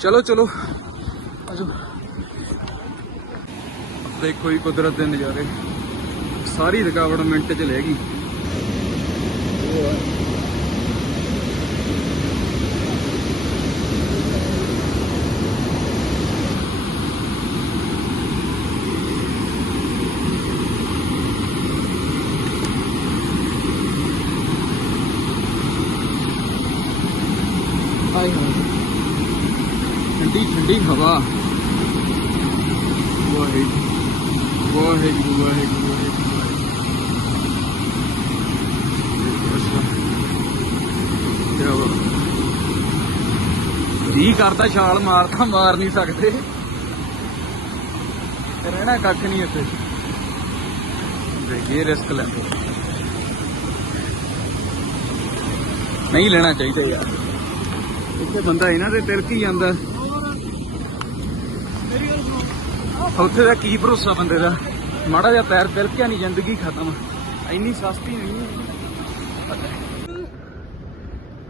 ਚਲੋ ਚਲੋ। ਆਜੋ। ਦੇਖੋ ਜੀ ਕੁਦਰਤ ਦੇ ਨਜ਼ਾਰੇ। ਸਾਰੀ ਰਕਾਵਟ ਮਿੰਟ ਚ ਲੈ ਗਈ ਹਾਏ ਹਾਏ ਠੰਡੀ ਠੰਡੀ ਹਵਾ ਵਾਹਿਗੁਰੂ ਵਾਹਿਗੁਰੂ ਵਾਹਿਗੁਰੂ ਜੀ ਕਰਦਾ ਛਾਲ ਮਾਰਦਾ ਮਾਰ ਨਹੀਂ ਸਕਦੇ। ਰਹਿਣਾ ਕੱਖ ਨਹੀਂ ਇੱਥੇ ਦੇਖੀਏ ਰਿਸਕ ਲੈਂਦੇ ਨਹੀਂ ਲੈਣਾ ਚਾਹੀਦਾ ਯਾਰ। ਇੱਥੇ ਬੰਦਾ ਇਹਨਾਂ ਦੇ ਤਿਲਕ ਹੀ ਜਾਂਦਾ। ਉੱਥੇ ਦਾ ਕੀ ਭਰੋਸਾ ਬੰਦੇ ਦਾ? ਮਾੜਾ ਜਿਹਾ ਪੈਰ ਤਿਲਕਿਆ ਨਹੀਂ ਜ਼ਿੰਦਗੀ ਖਤਮ। ਇੰਨੀ ਸਸਤੀ ਨਹੀਂ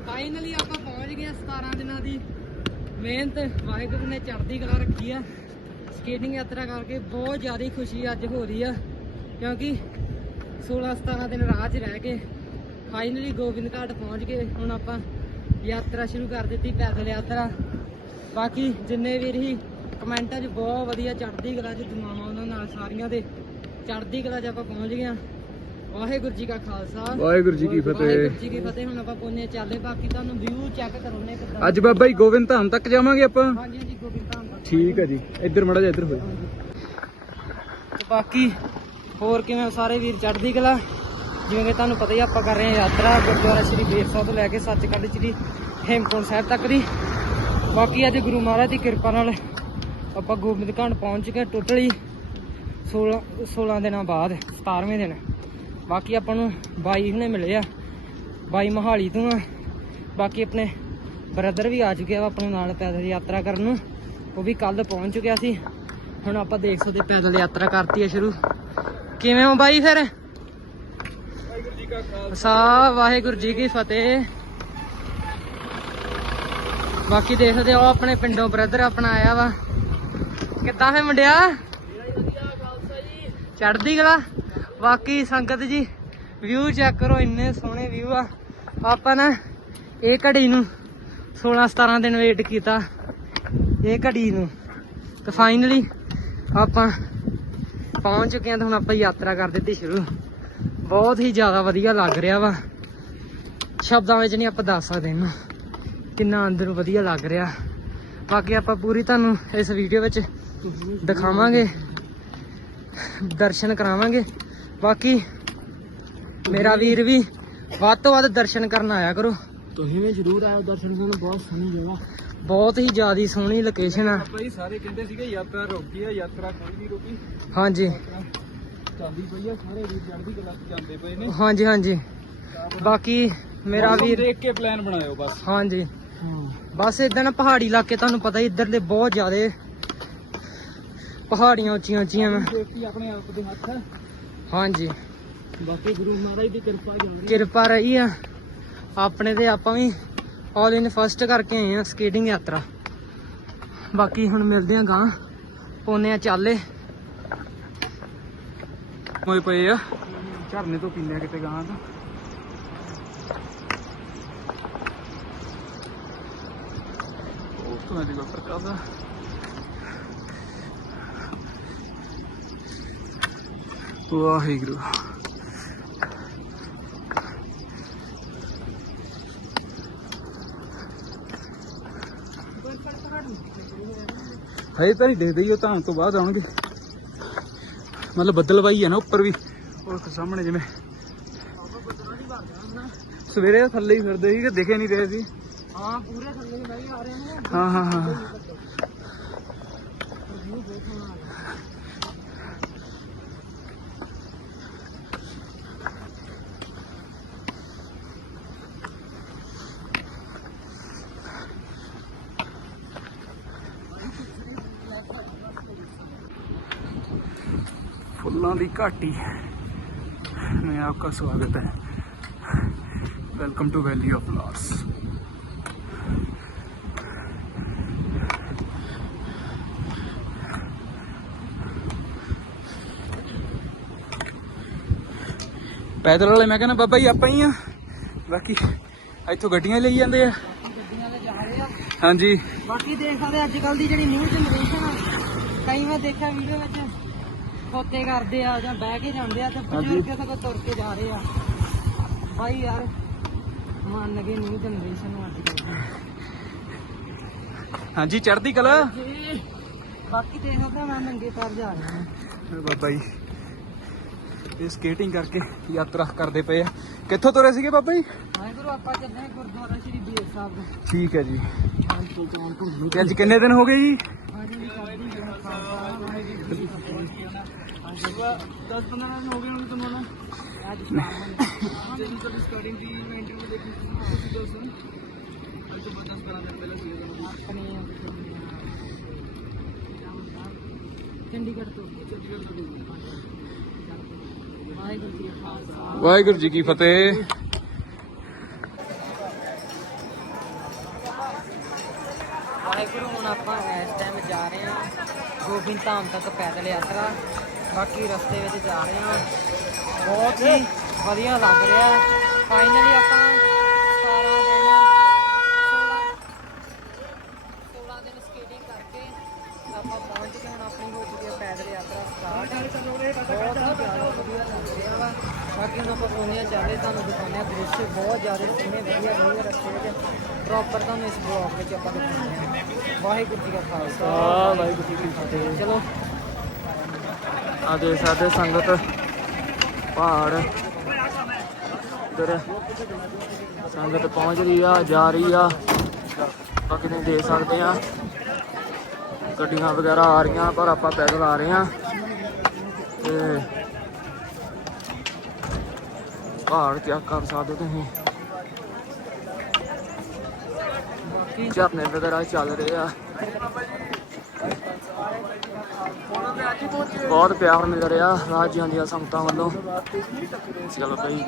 ਫਾਈਨਲੀ ਆਪਾਂ ਪਹੁੰਚ ਗਏ 17 ਦਿਨਾਂ ਦੀ ਮਿਹਨਤ। ਵਾਹਿਗੁਰੂ ਨੇ ਚੜ੍ਹਦੀ ਕਲਾ ਰੱਖੀ ਆ। ਸਕੇਟਿੰਗ ਯਾਤਰਾ ਕਰਕੇ ਬਹੁਤ ਜ਼ਿਆਦਾ ਖੁਸ਼ੀ ਅੱਜ ਹੋ ਰਹੀ ਆ। ਕਿਉਂਕਿ 16 17 ਦਿਨ ਰਾਹ 'ਚ ਰਹਿ ਕੇ ਫਾਈਨਲੀ ਗੋਬਿੰਦ ਘਾਟ ਪਹੁੰਚ ਗਏ। ਹੁਣ ਆਪਾਂ ਯਾਤਰਾ ਸ਼ੁਰੂ ਕਰ ਦਿੱਤੀ ਪੈਦਲ ਯਾਤਰਾ। ਬਾਕੀ ਜਿੰਨੇ ਵੀਰ ਹੀ ਕਮੈਂਟਾਂ 'ਚ ਬਹੁਤ ਵਧੀਆ ਚੜ੍ਹਦੀ ਕਲਾ 'ਚ ਦੁਆਵਾਂ ਉਹਨਾਂ ਨਾਲ ਸਾਰੀਆਂ ਦੇ। ਚੜ੍ਹਦੀ ਕਲਾ 'ਚ ਆਪਾਂ ਪਹੁੰਚ ਗਏ ਹਾਂ ਵਾਹਿਗੁਰੂ ਜੀ ਕਾ ਖਾਲਸਾ। ਵਾਹਿਗੁਰੂ ਜੀ ਕੀ ਵਾਹਿਗੁਰੂ ਫਤਿਹ। ਜੀ ਕੀ ਫਤਿਹ। ਹੁਣ ਆਪਾਂ ਪੋਨੇ ਚੱਲੇ ਬਾਕੀ ਤੁਹਾਨੂੰ ਵਿਊ ਚੈੱਕ ਕਰਾਉਣੇ ਕਿੱਦਾਂ। ਅੱਜ ਬਾਬਾ ਜੀ ਗੋਬਿੰਦ ਧਾਮ ਤੱਕ ਜਾਵਾਂਗੇ ਆਪਾਂ? ਹਾਂਜੀ ਹਾਂਜੀ ਗੋਬਿੰਦ ਧਾਮ ਤੱਕ। ਠੀਕ ਹੈ ਜੀ। ਇੱਧਰ ਮੜਾ ਜਿਹਾ ਇੱਧਰ ਹੋਏ ਤੇ ਬਾਕੀ ਹੋਰ ਕਿਵੇਂ ਸਾਰੇ ਵੀਰ ਚੜ੍ਹਦੀ ਕਲਾ? ਜਿਵੇਂ ਕਿ ਤੁਹਾਨੂੰ ਪਤਾ ਹੀ ਆ, ਆਪਾਂ ਕਰ ਰਹੇ ਹਾਂ ਯਾਤਰਾ ਗੁਰਦੁਆਰਾ ਸ੍ਰੀ ਬੇਰ ਸਾਹਿਬ ਤੋਂ ਲੈ ਕੇ ਸੱਚਖੰਡ ਸ੍ਰੀ ਹੇਮਕੁੰਟ ਸਾਹਿਬ ਤੱਕ ਦੀ। ਬਾਕੀ ਅੱਜ ਗੁਰੂ ਮਹਾਰਾਜ ਦੀ ਕਿਰਪਾ ਨਾਲ ਆਪਾਂ ਗੋਬਿੰਦ ਘਾਟ ਪਹੁੰਚ ਗਏ ਟੋਟਲੀ 16 16 ਦਿਨਾਂ ਬਾਅਦ 17ਵੇਂ ਦਿਨ। ਬਾਕੀ ਆਪਾਂ ਨੂੰ ਬਾਈ ਹੁਣੇ ਮਿਲੇ ਆ। ਬਾਈ ਮਹਾਲੀ ਤੋਂ ਆ। ਬਾਕੀ ਆਪਣੇ ਬ੍ਰਦਰ ਵੀ ਆ ਚੁੱਕਿਆ ਵਾ ਆਪਣੇ ਨਾਲ ਪੈਦਲ ਯਾਤਰਾ ਕਰਨ ਨੂੰ। ਉਹ ਵੀ ਕੱਲ ਪਹੁੰਚ ਚੁੱਕਿਆ ਸੀ। ਹੁਣ ਆਪਾਂ ਦੇਖ ਸਕਦੇ ਪੈਦਲ ਯਾਤਰਾ ਕਰਤੀ ਹੈ ਸ਼ੁਰੂ। ਕਿਵੇਂ ਹੋ ਬਾਈ ਫਿਰ? ਵਾਹਿਗੁਰੂ ਜੀ ਕਾ ਖਾਲਸਾ ਵਾਹਿਗੁਰੂ ਜੀ ਕੀ ਫਤਿਹ। ਬਾਕੀ ਦੇਖਦੇ ਹੋ ਆਪਣੇ ਪਿੰਡੋਂ ਬ੍ਰਦਰ ਆਪਣਾ ਆਇਆ ਵਾ। ਕਿੱਦਾਂ ਫੇ ਮੁੰਡਿਆ? ਚੜਦੀ ਗਲਾ ਬਾਕੀ ਸੰਗਤ ਜੀ ਵਿਊ ਚੈੱਕ ਕਰੋ, ਇੰਨੇ ਸੋਹਣੇ ਵਿਊ ਆ। ਆਪਾਂ ਨਾ ਇਹ ਘੜੀ ਨੂੰ 16 17 ਦਿਨ ਵੇਟ ਕੀਤਾ। ਇਹ ਘੜੀ ਨੂੰ ਤੇ ਫਾਈਨਲੀ ਆਪਾਂ ਪਹੁੰਚ ਚੁੱਕੇ ਹਾਂ ਤੇ ਹੁਣ ਆਪਾਂ ਯਾਤਰਾ ਕਰ ਦਿੱਤੀ ਸ਼ੁਰੂ। ਬਹੁਤ ਹੀ ਜ਼ਿਆਦਾ ਵਧੀਆ ਲੱਗ ਰਿਹਾ ਵਾ। ਸ਼ਬਦਾਂ ਵਿੱਚ ਨਹੀਂ ਆਪਾਂ ਦੱਸ ਸਕਦੇ ਇਹਨੂੰ। ਕਿੰਨਾ ਅੰਦਰੋਂ ਵਧੀਆ ਲੱਗ ਰਿਹਾ। ਬਾਕੀ ਆਪਾਂ ਪੂਰੀ ਤੁਹਾਨੂੰ ਇਸ ਵੀਡੀਓ ਵਿੱਚ ਦਿਖਾਵਾਂਗੇ ਦਰਸ਼ਨ ਕਰਾਵਾਂਗੇ। ਬਾਕੀ ਮੇਰਾ ਵੀਰ ਵੀ ਵੱਧ ਤੋਂ ਵੱਧ ਦਰਸ਼ਨ ਕਰਨ ਆਇਆ ਕਰੋ। ਤੁਸੀਂ ਵੀ ਜ਼ਰੂਰ ਆਓ ਦਰਸ਼ਨ ਕਰਨ ਬਹੁਤ ਸੋਹਣੀ ਜਗ੍ਹਾ। ਬਹੁਤ ਹੀ ਜ਼ਿਆਦੀ ਸੋਹਣੀ ਲੋਕੇਸ਼ਨ ਆ। ਜੀ ਸਾਰੇ ਕਹਿੰਦੇ ਸੀਗੇ ਯਾਤਰਾ ਰੁਕੀ ਆ ਯਾਤਰਾ ਕੋਈ ਨਹੀਂ ਰੁਕੀ। ਹਾਂਜੀ। ਚੱਲਦੀ ਪਈ ਆ ਸਾਰੇ ਵੀਰ ਚੜ੍ਹਦੀ ਕਲਾ ਜਾਂਦੇ ਪਏ ਨੇ। ਹਾਂਜੀ ਹਾਂਜੀ। ਬਾਕੀ ਮੇਰਾ ਵੀਰ ਦੇਖ ਕੇ ਪਲਾਨ ਬਣਾਇਓ ਬਸ। ਹਾਂਜੀ। ਬਸ ਇਦਾਂ ਨਾ ਪਹਾੜੀ ਇਲਾਕੇ ਤੁਹਾਨੂੰ ਪਤਾ ਹੀ ਇੱਧਰ ਦੇ ਬਹੁਤ ਜ਼ਿਆਦੇ ਪਹਾੜੀਆਂ ਉੱਚੀਆਂ ਉੱਚੀਆਂ ਵਾ। ਸੇਫਟੀ ਆਪਣੇ ਆਪ ਦੇ ਹੱਥ ਹਾਂਜੀ। ਬਾਕੀ ਗੁਰੂ ਮਹਾਰਾਜ ਦੀ ਕਿਰਪਾ ਚੱਲ ਰਹੀ ਕਿਰਪਾ ਰਹੀ ਆ। ਆਪਣੇ ਤੇ ਆਪਾਂ ਵੀ ਆਲ ਇਨ ਫਸਟ ਕਰਕੇ ਆਏ ਆ ਸਕੇਟਿੰਗ ਯਾਤਰਾ। ਬਾਕੀ ਹੁਣ ਮਿਲਦੇ ਆ ਗਾਂ ਪੋਨੇ ਆ ਚਾਲੇ। ਹੋਏ ਪਏ ਆ। ਝਰਨੇ ਤੋਂ ਪੀਂਦੇ ਆ ਕਿਤੇ ਗਾਂ ਤੋਂ। ਉਸ ਤੋਂ ਹੈਲੀਕਾਪਟਰ ਚੱਲਦਾ ਵਾਹਿਗੁਰੂ ਹਜੇ ਤਾਂ ਨਹੀਂ ਦੇਖਦੇ ਹੀ ਉਹ ਤਾਂ ਤੋਂ ਬਾਅਦ ਆਉਣਗੇ ਮਤਲਬ ਬੱਦਲਵਾਈ ਹੈ ਨਾ ਉੱਪਰ ਵੀ ਉਹ ਸਾਹਮਣੇ ਜਿਵੇਂ ਸਵੇਰੇ ਥੱਲੇ ਹੀ ਫਿਰਦੇ ਸੀ ਕਿ ਦਿਖੇ ਨਹੀਂ ਰਹੇ ਸੀ ਹਾਂ ਪੂਰੇ ਥੱਲੇ ਹੀ ਬਈ ਆ ਰਹੇ ਨੇ ਹਾਂ ਹਾਂ ਹਾਂ ਫੁੱਲਾਂ ਦੀ ਘਾਟੀ। में आपका स्वागत है welcome to valley of flowers ਪੈਦਲ ਵਾਲੇ ਮੈਂ ਕਹਿੰਦਾ ਬਾਬਾ ਜੀ ਆਪਾਂ ਹੀ ਆ। ਬਾਕੀ ਇੱਥੋਂ ਗੱਡੀਆਂ ਲਈ ਜਾਂਦੇ ਆ। ਹਾਂਜੀ। ਬਾਕੀ ਦੇਖ ਸਕਦੇ ਅੱਜ ਕੱਲ ਦੀ ਜਿਹੜੀ ਨਿਊ ਜਨਰੇਸ਼ਨ ਆ ਕਈ ਵਾਰ ਦੇਖਿਆ ਵੀਡੀਓ ਵਿੱਚ। ਖੋਤੇ ਕਰਦੇ ਆ ਜਾਂ ਬਹਿ ਕੇ ਜਾਂਦੇ ਆ ਤੇ ਬਜ਼ੁਰਗ ਸਗੋਂ ਤੁਰ ਕੇ ਜਾ ਰਹੇ ਆ। ਬਾਈ ਯਾਰ ਮੰਨ ਗਏ ਨਿਊ ਜਨਰੇਸ਼ਨ ਨੂੰ ਅੱਜ ਕੱਲ ਹਾਂਜੀ ਚੜ੍ਹਦੀ ਕਲਾ। ਦੀ ਬਾਕੀ ਦੇਖ ਸਕਦੇ ਮੈਂ ਨੰਗੇ ਪੈਰ ਜਾ ਰਿਹਾ ਹਾਂ ਬਾਬਾ ਜੀ ਇਹ ਸਕੇਟਿੰਗ ਕਰਕੇ ਯਾਤਰਾ ਕਰਦੇ ਪਏ ਆ। ਕਿੱਥੋਂ ਤੁਰੇ ਸੀਗੇ ਬਾਬਾ ਜੀ? ਵਾਹਿਗੁਰੂ ਆਪਾਂ ਚੱਲੇ ਹਾਂ ਗੁਰਦੁਆਰਾ ਸ਼੍ਰੀ ਬੀਰ ਸਾਹਿਬ। ਦੇ ਠੀਕ ਹੈ ਜੀ। ਹਾਂਜੀ ਜਾਨ ਤੋਂ ਤੇ ਅੱਜ ਕਿੰਨੇ ਦਿਨ ਹੋ ਗਏ ਜੀ? ਹਾਂਜੀ ਜੀ ਕਰਦੀ ਜਨ ਖਾਲਸਾ ਵਾਹਿਗੁਰੂ ਜੀ ਕੀ ਫਤਿਹ। 10 15 ਦਿਨ ਹੋ ਗਏ ਹੁਣ ਤੁਹਾਨੂੰ ਅੱਜ ਸ਼ਾਮ ਜਦੋਂ ਤੋਂ ਸਟਾਰਟਿੰਗ ਦੀ ਮੈਂ ਇੰਟਰਵਿਊ ਦੇਖੀ ਸੀ ਤੁਸੀਂ ਦੋਸਤ ਅੱਜ ਤੋਂ 10 12 ਦਿਨ ਪਹਿਲਾਂ ਸੀ ਆਪਣੇ ਚੰਡੀਗੜ੍ਹ ਤੋਂ ਵਾਹਿਗੁਰੂ ਜੀ ਕਾ ਖਾਲਸਾ ਵਾਹਿਗੁਰੂ ਜੀ ਕੀ ਫਤਿਹ ਵਾਹਿਗੁਰੂ ਹੁਣ ਆਪਾਂ ਇਸ ਟਾਈਮ ਜਾ ਰਹੇ ਹਾਂ ਗੋਬਿੰਦ ਧਾਮ ਤੱਕ ਪੈਦਲ ਯਾਤਰਾ। ਬਾਕੀ ਰਸਤੇ ਵਿੱਚ ਜਾ ਰਹੇ ਹਾਂ। ਬਹੁਤ ਹੀ ਵਧੀਆ ਲੱਗ ਰਿਹਾ ਫਾਈਨਲੀ ਆਪਾਂ 17 ਦਿਨ 16 16 ਦਿਨ ਸਕੇਟਿੰਗ ਕਰਕੇ ਆਪਾਂ ਪਹੁੰਚ ਗਏ ਹੁਣ ਆਪਣੀ ਹੋ ਚੁੱਕੀ ਹੈ ਪੈਦਲ ਯਾਤਰਾ ਸਟਾਰਟ ਬਹੁਤ ਹੀ ਜ਼ਿਆਦਾ ਵਧੀਆ ਲੱਗ ਰਿਹਾ ਵਾ। ਬਾਕੀ ਹੁਣ ਆਪਾਂ ਸੋਨੀਆ ਚੱਲੇ ਤੁਹਾਨੂੰ ਦਿਖਾਉਂਦੇ ਹਾਂ ਦ੍ਰਿਸ਼। ਬਹੁਤ ਜ਼ਿਆਦਾ ਸੋਹਣੇ ਵਧੀਆ ਵਧੀਆ ਰਸਤੇ ਵਿੱਚ ਪ੍ਰੋਪਰ ਤੁਹਾਨੂੰ ਇਸ ਬਲੌਗ ਵਿੱਚ ਆਪਾਂ ਦਿਖਾਉਂਦੇ ਹਾਂ। ਵਾਹਿਗੁਰੂ ਜੀ ਕਾ ਖਾਲਸਾ। ਵਾਹਿਗੁਰੂ ਜੀ ਕੀ ਫਤਿਹ। ਚਲੋ ਆ ਦੇ ਸਾਡੇ ਸੰਗਤ, ਪਹਾੜ। ਇਧਰ ਸੰਗਤ ਪਹੁੰਚ ਰਹੀ ਆ, ਜਾ ਰਹੀ ਆ। ਬਾਕੀ ਤੁਸੀਂ ਦੇਖ ਸਕਦੇ ਆ, ਗੱਡੀਆਂ ਵਗੈਰਾ ਆ ਰਹੀਆਂ, ਪਰ ਆਪਾਂ ਪੈਦਲ ਆ ਰਹੇ ਆ। ਤੇ ਪਹਾੜ ਚੈੱਕ ਕਰ ਸਕਦੇ ਤੁਸੀਂ? ਬਾਕੀ ਝਰਨੇ ਵਗੈਰਾ ਚੱਲ ਰਹੇ ਆ। ਬਹੁਤ ਪਿਆਰ ਮਿਲ ਰਿਹਾ ਰਾਜਿਆਂ ਦੀਆਂ ਸੰਗਤਾਂ ਵੱਲੋਂ। ਚਲੋ ਬਈ।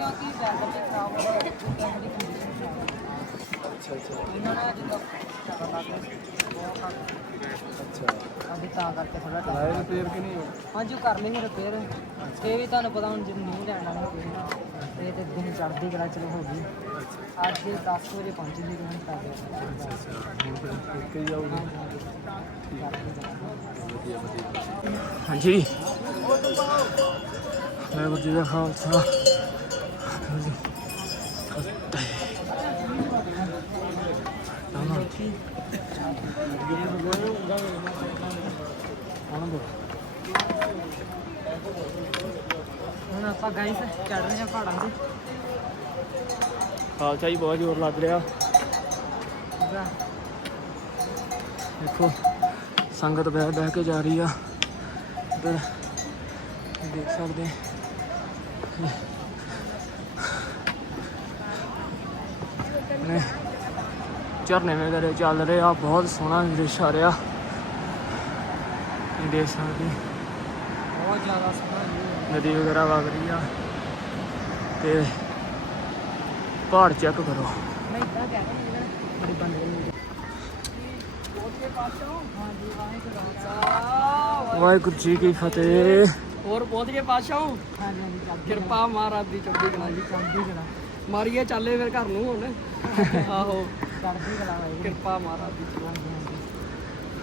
ਹਾਂਜੀ ਤਾਂ ਕਰਕੇ ਥੋੜਾ ਟਾਈਮ ਰਿਪੇਅਰ ਕਿ ਨਹੀਂ ਹਾਂਜੀ ਉਹ ਕਰ ਲਈ ਰਿਪੇਅਰ ਇਹ ਵੀ ਤੁਹਾਨੂੰ ਪਤਾ ਹੁਣ ਜਦੋਂ ਨਹੀਂ ਲੈਣ ਵਾਲੇ ਹੋ ਨਾ, ਇਹ ਤੇ ਦਿਨ ਚੜ੍ਹਦੀ ਕਲਾ ਚਲੋ ਹੋ ਗਈ। ਅੱਜ 10 ਵਜੇ ਪਹੁੰਚੀ ਸੀ ਹੁਣ ਤੱਕ ਹਾਂਜੀ ਵਾਹਿਗੁਰੂ ਜੀ ਦਾ ਖਾਲਸਾ ਵਾਹਿਗੁਰੂ ਜੀ ਕੀ ਫਤਿਹ। ਹੁਣ ਆਪਾਂ ਗਾਈਸ ਚੜ ਰਹੇ ਹਾਂ ਪਹਾੜਾਂ ਤੇ ਖਾਲਸਾ ਜੀ ਬਹੁਤ ਜ਼ੋਰ ਲੱਗ ਰਿਹਾ ਪੂਰਾ ਦੇਖੋ ਸੰਗਤ ਬਹਿ ਬਹਿ ਕੇ ਜਾ ਰਹੀ ਆ। ਇੱਧਰ ਦੇਖ ਸਕਦੇ ਨੇ ਝਰਨੇ ਵਗੈਰੇ ਚੱਲ ਰਹੇ ਆ ਬਹੁਤ ਸੋਹਣਾ ਦ੍ਰਿਸ਼ ਆ ਰਿਹਾ। ਤੁਸੀਂ ਦੇਖ ਸਕਦੇ ਬਹੁਤ ਜ਼ਿਆਦਾ ਸੋਹਣਾ ਨਦੀ ਵਗੈਰਾ ਵਗ ਰਹੀ ਆ। ਤੇ ਪਹਾੜ ਚੈੱਕ ਕਰੋ। ਮੈਂ ਇਦਾਂ ਕਹਿ ਰਿਹਾ ਬੜੀ ਬੰਦ ਵਾਹਿਗੁਰੂ ਜੀ ਕੀ ਫਤਿਹ। ਹੋਰ ਪਹੁੰਚ ਗਏ ਚੜ੍ਹਦੀ ਕਿਰਪਾ ਮਹਾਰਾਜ ਦੀ ਚੜ੍ਹਦੀ ਕਲਾ ਜੀ। ਚੜ੍ਹਦੀ ਕਲਾ ਮਾਰੀਏ ਚਾਲੇ ਫਿਰ ਘਰ ਨੂੰ ਹੁਣ। ਆਹੋ। ਚੜ੍ਹਦੀ ਕਲਾ ਵਾਹਿਗੁਰੂ ਕਿਰਪਾ ਮਹਾਰਾਜ ਦੀ ਹਾਂਜੀ ਹਾਂਜੀ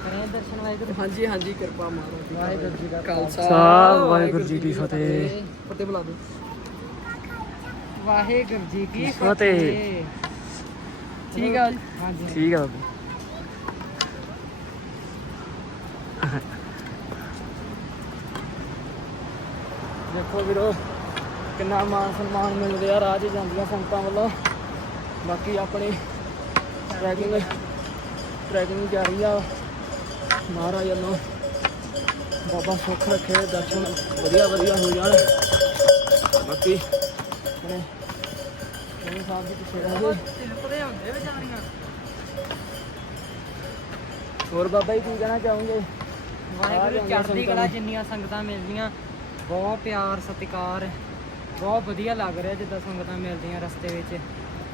ਕਰੇ ਦਰਸ਼ਨ ਵਾਹਿਗੁਰੂ ਹਾਂਜੀ ਹਾਂਜੀ ਕਿਰਪਾ ਮਹਾਰਾਜ ਦੀ ਵਾਹਿਗੁਰੂ ਜੀ। ਦਾ ਖਾਲਸਾ ਵਾਹਿਗੁਰੂ ਜੀ ਕੀ ਫਤਿਹ। ਫਤਿਹ ਬੁਲਾ ਦੋ ਵਾਹਿਗੁਰੂ ਜੀ ਕੀ ਫਤਿਹ। ਠੀਕ ਆ ਠੀਕ ਆ ਬਾਬੂ। ਦੇਖੋ ਵੀਰੋ ਕਿੰਨਾ ਮਾਨ ਸਨਮਾਨ ਮਿਲ ਰਿਹਾ 'ਚ ਜਾਂਦੀਆਂ ਸੰਗਤਾਂ ਵੱਲੋਂ। ਬਾਕੀ ਆਪਣੀ ਟਰੈਕਿੰਗ ਟਰੈਕਿੰਗ ਜਾਰੀ ਆ। ਮਹਾਰਾਜ ਵੱਲੋਂ ਬਾਬਾ ਸੁੱਖ ਰੱਖੇ ਦਰਸ਼ਨ ਵਧੀਆ ਵਧੀਆ ਹੋ ਜਾਣ ਬਾਕੀ ਆਪਣੇ ਗੁਰੂ ਸਾਹਿਬ ਦੀ ਪਿੱਛੇ ਰਹਿ ਗਏ। ਤਿਲਪਦੇ ਹੁੰਦੇ ਵਿਚਾਰੀਆਂ ਹੋਰ ਬਾਬਾ ਜੀ ਕੀ ਕਹਿਣਾ ਚਾਹੋਗੇ? ਵਾਹਿਗੁਰੂ ਚੜ੍ਹਦੀ ਕਲਾ ਜਿੰਨੀਆਂ ਸੰਗਤਾਂ ਮਿਲਦੀਆਂ ਬਹੁਤ ਪਿਆਰ ਸਤਿਕਾਰ ਬਹੁਤ ਵਧੀਆ ਲੱਗ ਰਿਹਾ ਜਿੱਦਾਂ ਸੰਗਤਾਂ ਮਿਲਦੀਆਂ ਰਸਤੇ ਵਿੱਚ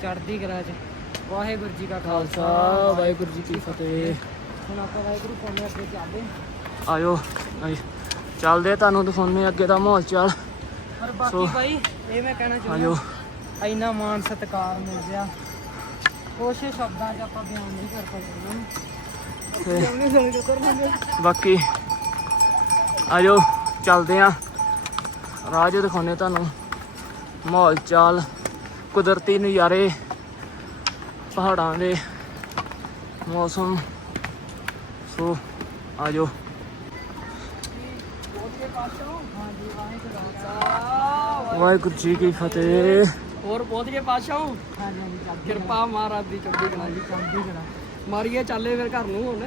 ਚੜ੍ਹਦੀ ਕਲਾ 'ਚ। ਵਾਹਿਗੁਰੂ ਜੀ ਕਾ ਖਾਲਸਾ ਵਾਹਿਗੁਰੂ ਜੀ ਕੀ ਫਤਿਹ। ਹੁਣ ਆਪਾਂ ਵਾਹਿਗੁਰੂ ਕੋਨੇ ਅੱਗੇ ਚੱਲਦੇ ਆਇਓ ਆਈ। ਚੱਲਦੇ ਤੁਹਾਨੂੰ ਦਿਖਾਉਂਦੇ ਅੱਗੇ ਦਾ ਮਾਹੌਲ ਚਾਲ। ਪਰ ਬਾਕੀ ਭਾਈ ਇਹ ਮੈਂ ਕਹਿਣਾ ਚਾਹੁੰਦਾ ਇੰਨਾ ਮਾਣ ਸਤਿਕਾਰ ਮਿਲ ਗਿਆ। ਕੁਛ ਸ਼ਬਦਾਂ 'ਚ ਆਪਾਂ ਬਿਆਨ ਨਹੀਂ ਕਰ ਸਕਦੇ ਬਾਕੀ ਆਜੋ ਚੱਲਦੇ ਆ ਰਾਜ ਦਿਖਾਉਣੇ ਤੁਹਾਨੂੰ। ਮਾਹੌਲ ਚਾਲ ਕੁਦਰਤੀ ਨਜ਼ਾਰੇ ਪਹਾੜਾਂ ਦੇ ਮੌਸਮ। ਸੋ ਆਜੋ ਵਾਹਿਗੁਰੂ ਜੀ ਕੀ ਫਤਿਹ। ਹੋਰ ਪਹੁੰਚ ਗਏ ਪਾਸ਼ਾ ਹਾਂਜੀ ਹਾਂਜੀ ਚੱਲਦੀ ਕਿਰਪਾ ਮਹਾਰਾਜ ਦੀ ਚੜ੍ਹਦੀ ਕਲਾ ਜੀ। ਚੜ੍ਹਦੀ ਕਲਾ। ਮਾਰੀਏ ਚੱਲੇ ਫਿਰ ਘਰ ਨੂੰ ਹੁਣ।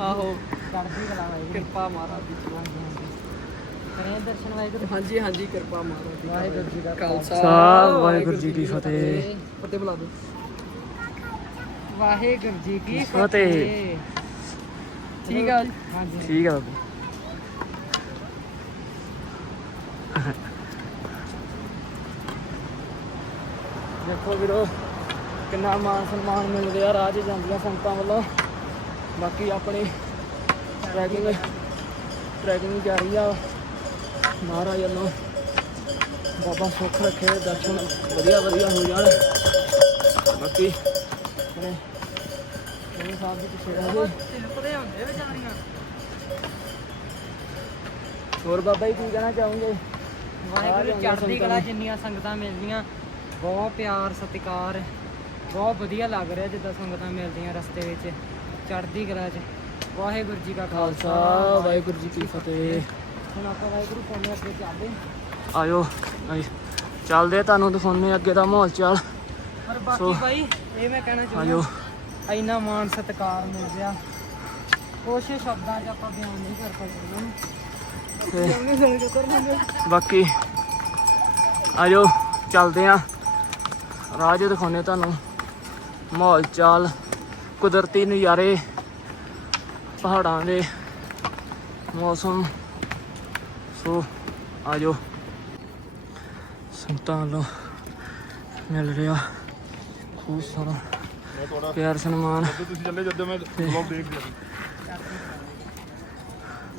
ਆਹੋ। ਚੜ੍ਹਦੀ ਕਲਾ ਵਾਹਿਗੁਰੂ। ਕਿਰਪਾ ਮਹਾਰਾਜ ਦੀ ਹਾਂਜੀ ਕਰੇ ਦਰਸ਼ਨ ਵਾਹਿਗੁਰੂ? ਹਾਂਜੀ ਹਾਂਜੀ ਕਿਰਪਾ ਮਹਾਰਾਜ ਦੀ ਵਾਹਿਗੁਰੂ ਜੀ ਦਾ ਖਾਲਸਾ। ਸਾਹਿਬ ਵਾਹਿਗੁਰੂ ਜੀ ਕੀ ਫਤਿਹ। ਫਤਿਹ। ਬੁਲਾ ਦੋ ਵਾਹਿਗੁਰੂ ਜੀ ਕੀ ਫਤਿਹ। ਠੀਕ ਆ? ਜੀ ਹਾਂਜੀ। ਠੀਕ ਆ ਬਾਬੇ ਦੇਖੋ ਵੀਰੋ ਕਿੰਨਾ ਮਾਨ ਸਨਮਾਨ ਮਿਲ ਰਿਹਾ ਰਾਹ 'ਚ ਜਾਂਦੀਆਂ ਸੰਗਤਾਂ ਵੱਲੋਂ। ਬਾਕੀ ਆਪਣੀ ਟਰੈਕਿੰਗ ਟਰੈਕਿੰਗ ਜਾਰੀ ਆ। ਮਹਾਰਾਜ ਵੱਲੋਂ ਬਾਬਾ ਸੁੱਖ ਰੱਖੇ ਦਰਸ਼ਨ ਵਧੀਆ ਵਧੀਆ ਹੋ ਜਾਣ। ਬਾਕੀ ਆਪਣੇ ਗੁਰੂ ਸਾਹਿਬ ਦੀ ਪਿੱਛੇ ਰਹਿ ਤਿਲਕਦੇ ਹੁੰਦੇ ਵਿਚਾਰੀਆਂ ਹੋਰ ਬਾਬਾ ਜੀ ਕੀ ਕਹਿਣਾ ਚਾਹੋਗੇ? ਵਾਹਿਗੁਰੂ ਚੜ੍ਹਦੀ ਕਲਾ ਜਿੰਨੀਆਂ ਸੰਗਤਾਂ ਮਿਲਦੀਆਂ ਬਹੁਤ ਪਿਆਰ ਸਤਿਕਾਰ ਬਹੁਤ ਵਧੀਆ ਲੱਗ ਰਿਹਾ ਜਿੱਦਾਂ ਸੰਗਤਾਂ ਮਿਲਦੀਆਂ ਰਸਤੇ ਵਿੱਚ ਚੜ੍ਹਦੀ ਕਲਾ 'ਚ। ਵਾਹਿਗੁਰੂ ਜੀ ਕਾ ਖਾਲਸਾ ਵਾਹਿਗੁਰੂ ਜੀ ਕੀ ਫਤਿਹ। ਹੁਣ ਆਪਾਂ ਵਾਹਿਗੁਰੂ ਕੋਨੇ ਅੱਗੇ ਚੱਲਦੇ ਆਇਓ ਆਈ। ਚੱਲਦੇ ਤੁਹਾਨੂੰ ਦਿਖਾਉਂਦੇ ਆ ਅੱਗੇ ਦਾ ਮਾਹੌਲ ਚਾਲ। ਪਰ ਬਾਕੀ ਭਾਈ ਇਹ ਮੈਂ ਕਹਿਣਾ ਆਇਓ। ਚਾਹੁੰਦਾ ਇੰਨਾ ਮਾਣ ਸਤਿਕਾਰ ਮਿਲ ਰਿਹਾ ਕੁਛ ਸ਼ਬਦਾਂ 'ਚ ਆਪਾਂ ਬਿਆਨ ਨਹੀਂ ਕਰ ਸਕਦੇ ਬਾਕੀ ਆਇਓ ਚੱਲਦੇ ਆ ਰਾਹ 'ਚ ਦਿਖਾਉਂਦੇ ਤੁਹਾਨੂੰ ਮਾਹੌਲ ਚਾਲ। ਕੁਦਰਤੀ ਨਜ਼ਾਰੇ ਪਹਾੜਾਂ ਦੇ ਮੌਸਮ। ਸੋ ਆਜੋ ਸੰਤਾਂ ਵੱਲੋਂ ਮਿਲ ਰਿਹਾ ਖੂਬ ਸਾਰਾ ਪਿਆਰ ਸਨਮਾਨ। ਤੁਸੀਂ ਚੱਲੇ ਜਦੋਂ ਮੈਂ ਵਲੌਗ ਦੇਖ ਲਿਆ।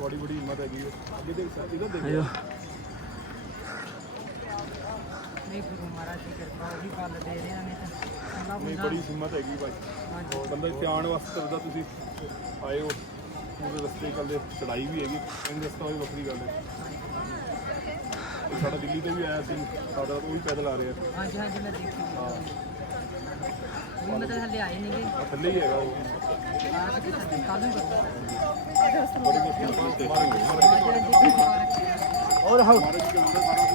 ਬੜੀ ਬੜੀ ਹਿੰਮਤ ਹੈਗੀ ਅੱਗੇ ਦੇਖ ਸਾਡੀ ਨਾ ਦੇਖ ਆਜੋ ਨਹੀਂ ਗੁਰੂ ਮਹਾਰਾਜ ਦੀ ਕਿਰਪਾ ਉਹੀ ਫਲ ਦੇ ਰਿਹਾ ਨੇ ਤਾਂ ਨਹੀਂ ਬੜੀ ਹਿੰਮਤ ਹੈਗੀ ਭਾਈ। ਬੰਦਾ ਇੱਥੇ ਆਉਣ ਵਾਸਤੇ ਕਰਦਾ ਤੁਸੀਂ ਆਏ ਹੋ ਪੂਰੇ ਰਸਤੇ ਚੱਲਦੇ ਚੜਾਈ ਵੀ ਹੈਗੀ। ਇਹ ਰਸਤਾ ਵੀ ਵੱਖਰੀ ਗੱਲ ਹੈ। ਇਹ ਸਾਡਾ ਦਿੱਲੀ ਤੋਂ ਵੀ ਆਇਆ ਸੀ ਸਾਡਾ ਉਹ ਵੀ ਪੈਦਲ ਆ ਰਿਹਾ। ਹਾਂਜੀ ਹਾਂਜੀ ਮੈਂ ਦੇਖੀ। ਉਹ ਮਤਲਬ ਹਲੇ ਆਏ ਨਹੀਂਗੇ ਆ ਥੱਲੇ ਹੀ ਹੈਗਾ ਉਹ। ਕੱਲ ਨੂੰ ਕਰੂੰਗਾ ਬੜੀ ਮੁਸ਼ਕਿਲ ਨਾਲ ਹੋਰ ਮਹਾਰਾਜ ਜੀ ਦੇ ਅੰਦਰ